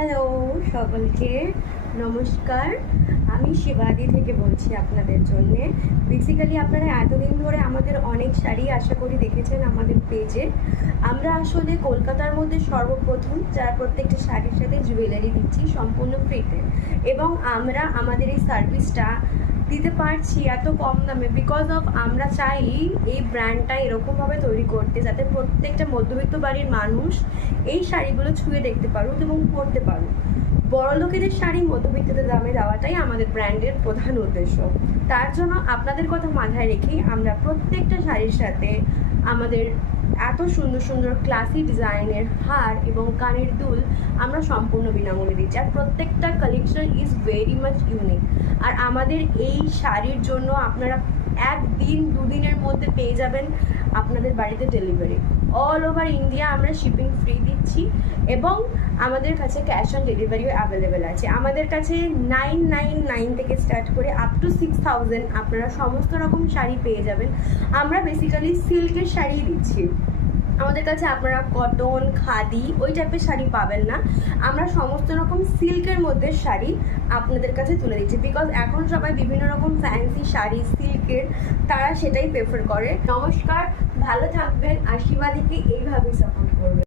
Hello সকলকে নমস্কার। আমি শিবাদি থেকে বলছি আপনাদের জন্যে। বেসিক্যালি আপনারা এতদিন ধরে আমাদের অনেক শাড়ি আশা করি দেখেছেন আমাদের পেজে। আমরা আসলে কলকাতার মধ্যে সর্বপ্রথম যারা প্রত্যেকটা শাড়ির সাথে জুয়েলারি দিচ্ছি সম্পূর্ণ ফ্রিতে, এবং আমরা আমাদের এই সার্ভিসটা দিতে পারছি এত কম দামে বিকজ অফ আমরা চাই এই ব্র্যান্ডটা এরকমভাবে তৈরি করতে যাতে প্রত্যেকটা মধ্যবিত্ত বাড়ির মানুষ এই শাড়িগুলো ছুঁয়ে দেখতে পারুক এবং পরতে পারুক। বড় লোকেদের শাড়ি মধ্যবিত্তদের দামে দেওয়াটাই আমাদের ব্র্যান্ডের প্রধান উদ্দেশ্য। তার জন্য আপনাদের কথা মাথায় রেখেই আমরা প্রত্যেকটা শাড়ির সাথে আমাদের এত সুন্দর সুন্দর ক্লাসি ডিজাইনের হার এবং কানের দুল আমরা সম্পূর্ণ বিনামূল্যে দিচ্ছি। আর প্রত্যেকটা collection is very much unique. আর আমাদের এই শাড়ির জন্য আপনারা একদিন দুদিনের মধ্যে পেয়ে যাবেন আপনাদের বাড়িতে ডেলিভারি। অল ওভার ইন্ডিয়া আমরা শিপিং ফ্রি দিচ্ছি এবং আমাদের কাছে ক্যাশ অন ডেলিভারিও অ্যাভেলেবেল আছে। আমাদের কাছে 999 থেকে স্টার্ট করে আপ টু 6000 আপনারা সমস্ত রকম শাড়ি পেয়ে যাবেন। আমরা বেসিক্যালি সিল্কের শাড়ি দিচ্ছি। আমাদের কাছে আপনারা কটন, খাদি ওই টাইপের শাড়ি পাবেন না। আমরা সমস্ত রকম সিল্কের মধ্যে শাড়ি আপনাদের কাছে তুলে দিচ্ছি বিকজ এখন সবাই বিভিন্ন রকম ফ্যান্সি শাড়ি সিল্কের তারা সেটাই প্রেফার করে। নমস্কার, ভালো থাকবেন, আশীর্বাদীকে এইভাবেই সাপোর্ট করবেন।